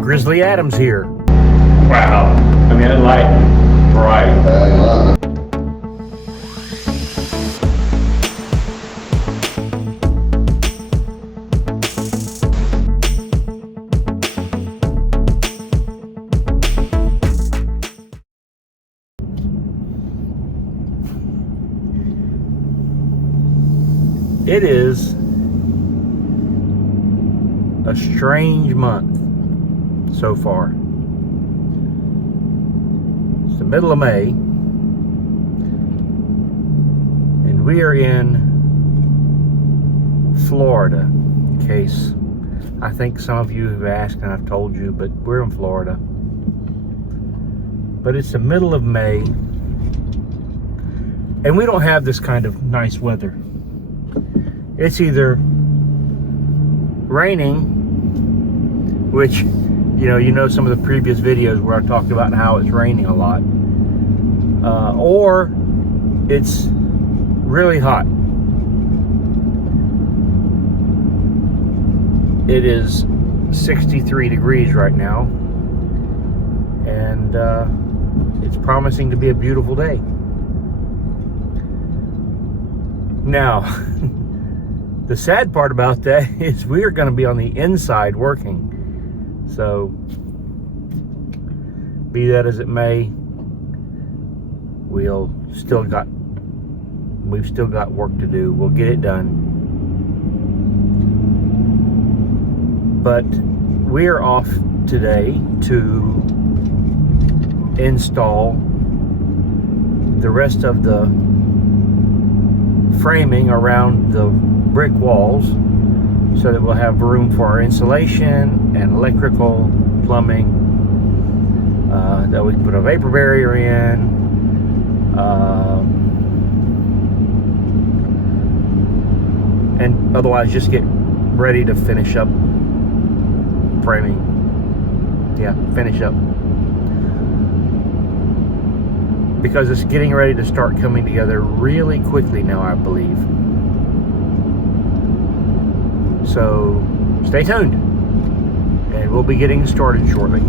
Grizzly Adams here. Wow. I mean, that light is bright. It is a strange month so far. It's the middle of May, and we are in Florida. In case I think some of you have asked and I've told you, but we're in Florida. But it's the middle of May, and we don't have this kind of nice weather. It's either raining, which, you know some of the previous videos where I talked about how it's raining a lot, or it's really hot. It is 63 degrees right now, and it's promising to be a beautiful day. Now, the sad part about that is we are going to be on the inside working. So, be that as it may, we've still got work to do. We'll get it done. But we are off today to install the rest of the framing around the brick walls, so that we'll have room for our insulation and electrical, plumbing, that we can put a vapor barrier in, and otherwise just get ready to finish up framing. Yeah, finish up. Because it's getting ready to start coming together really quickly now, I believe. So stay tuned, and we'll be getting started shortly.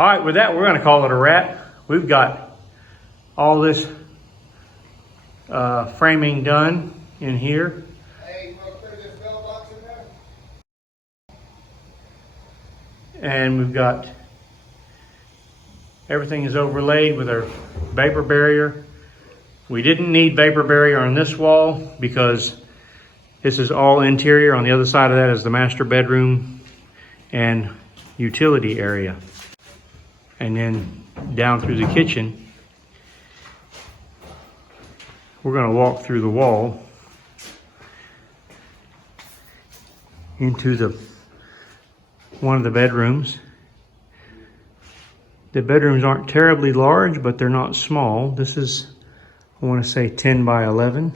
All right, with that, we're going to call it a wrap. We've got all this framing done in here. Hey, you want to put this bell box in there? And we've got everything is overlaid with our vapor barrier. We didn't need vapor barrier on this wall because this is all interior. On the other side of that is the master bedroom and utility area. And then down through the kitchen, we're going to walk through the wall into one of the bedrooms. The bedrooms aren't terribly large, but they're not small. This is, I want to say, 10 by 11.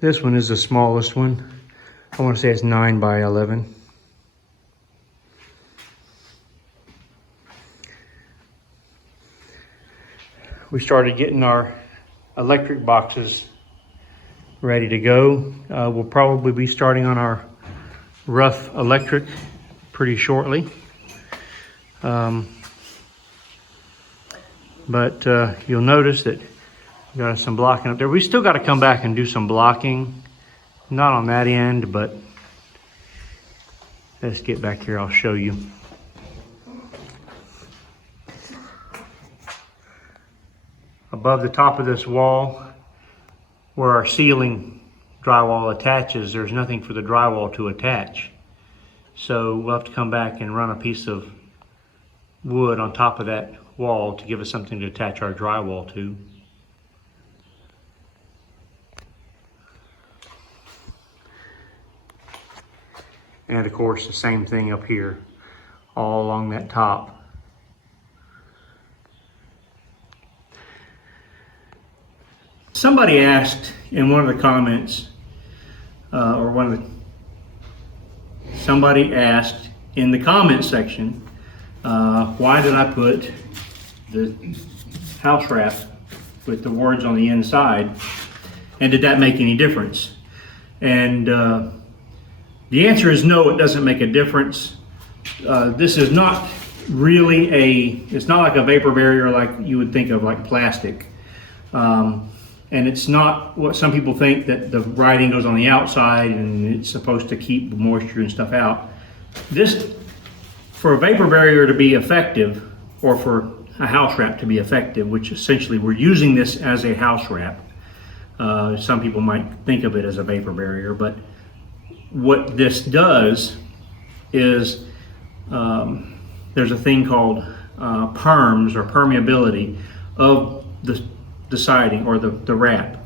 This one is the smallest one. I want to say it's 9 by 11. We started getting our electric boxes ready to go. We'll probably be starting on our rough electric pretty shortly. But you'll notice that we got some blocking up there. We still got to come back and do some blocking. Not on that end, but let's get back here. I'll show you. Above the top of this wall, where our ceiling drywall attaches, there's nothing for the drywall to attach. So we'll have to come back and run a piece of wood on top of that wall to give us something to attach our drywall to. And of course the same thing up here, all along that top. Somebody asked in one of the comments, somebody asked in the comment section, why did I put the house wrap with the words on the inside, and did that make any difference? And the answer is no, it doesn't make a difference. This is not really it's not like a vapor barrier like you would think of, like plastic. And it's not what some people think, that the writing goes on the outside and it's supposed to keep moisture and stuff out. This, for a vapor barrier to be effective, or for a house wrap to be effective, which essentially we're using this as a house wrap. Some people might think of it as a vapor barrier, but what this does is there's a thing called perms, or permeability, of the siding or the wrap.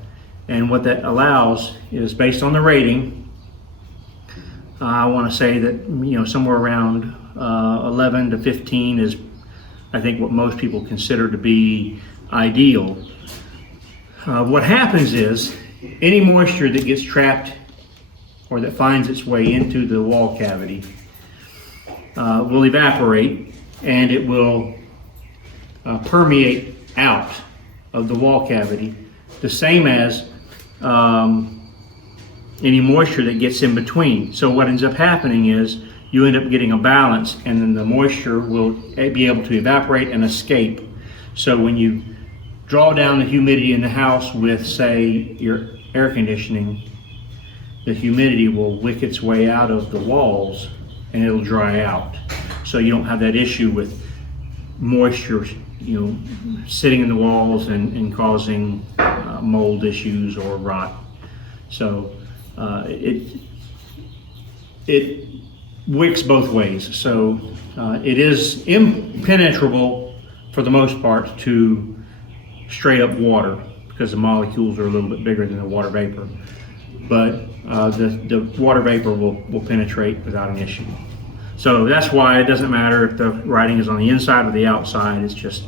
And what that allows is, based on the rating, I want to say that somewhere around 11 to 15 is, I think, what most people consider to be ideal. What happens is any moisture that gets trapped or that finds its way into the wall cavity will evaporate, and it will permeate out of the wall cavity, the same as any moisture that gets in between. So what ends up happening is you end up getting a balance, and then the moisture will be able to evaporate and escape. So when you draw down the humidity in the house with, say, your air conditioning, the humidity will wick its way out of the walls and it'll dry out. So you don't have that issue with moisture sitting in the walls and causing mold issues or rot. So it wicks both ways. So it is impenetrable for the most part to straight up water, because the molecules are a little bit bigger than the water vapor. But the water vapor will penetrate without an issue. So that's why it doesn't matter if the writing is on the inside or the outside. It's just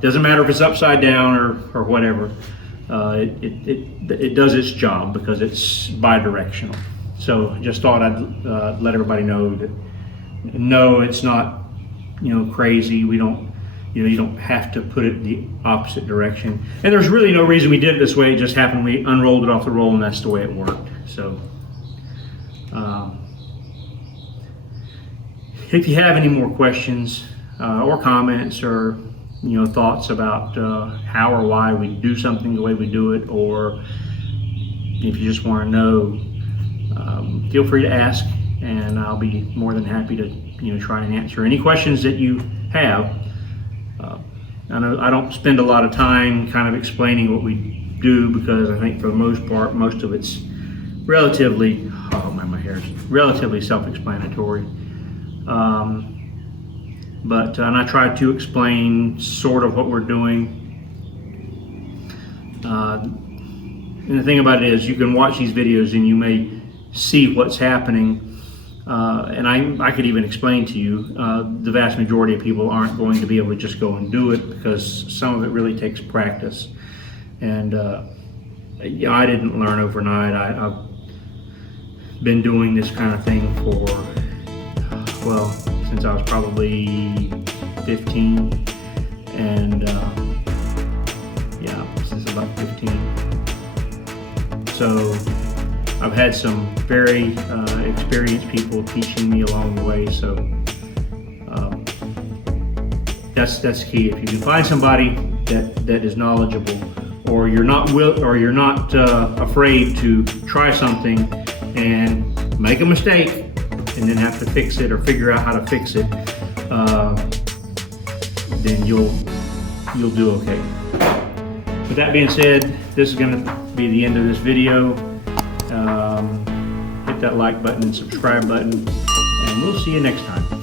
doesn't matter if it's upside down or whatever. It does its job because it's bi-directional. So just thought I'd let everybody know that no, it's not crazy. We don't you don't have to put it the opposite direction. And there's really no reason we did it this way. It just happened we unrolled it off the roll and that's the way it worked. So if you have any more questions or comments or thoughts about how or why we do something the way we do it, or if you just want to know, feel free to ask, and I'll be more than happy to try and answer any questions that you have. I know I don't spend a lot of time kind of explaining what we do, because I think for the most part, most of it's relatively, oh man, my hair is relatively self-explanatory. And I try to explain sort of what we're doing. And the thing about it is, you can watch these videos and you may see what's happening. And I could even explain to you, the vast majority of people aren't going to be able to just go and do it, because some of it really takes practice. And I didn't learn overnight. I've been doing this kind of thing for, well, since I was probably 15. And yeah, since about 15. So I've had some very experienced people teaching me along the way, so that's key. If you can find somebody that is knowledgeable, or you're not afraid to try something and make a mistake and then have to fix it or figure out how to fix it, then you'll do okay. With that being said, this is going to be the end of this video. Hit that like button and subscribe button, and we'll see you next time.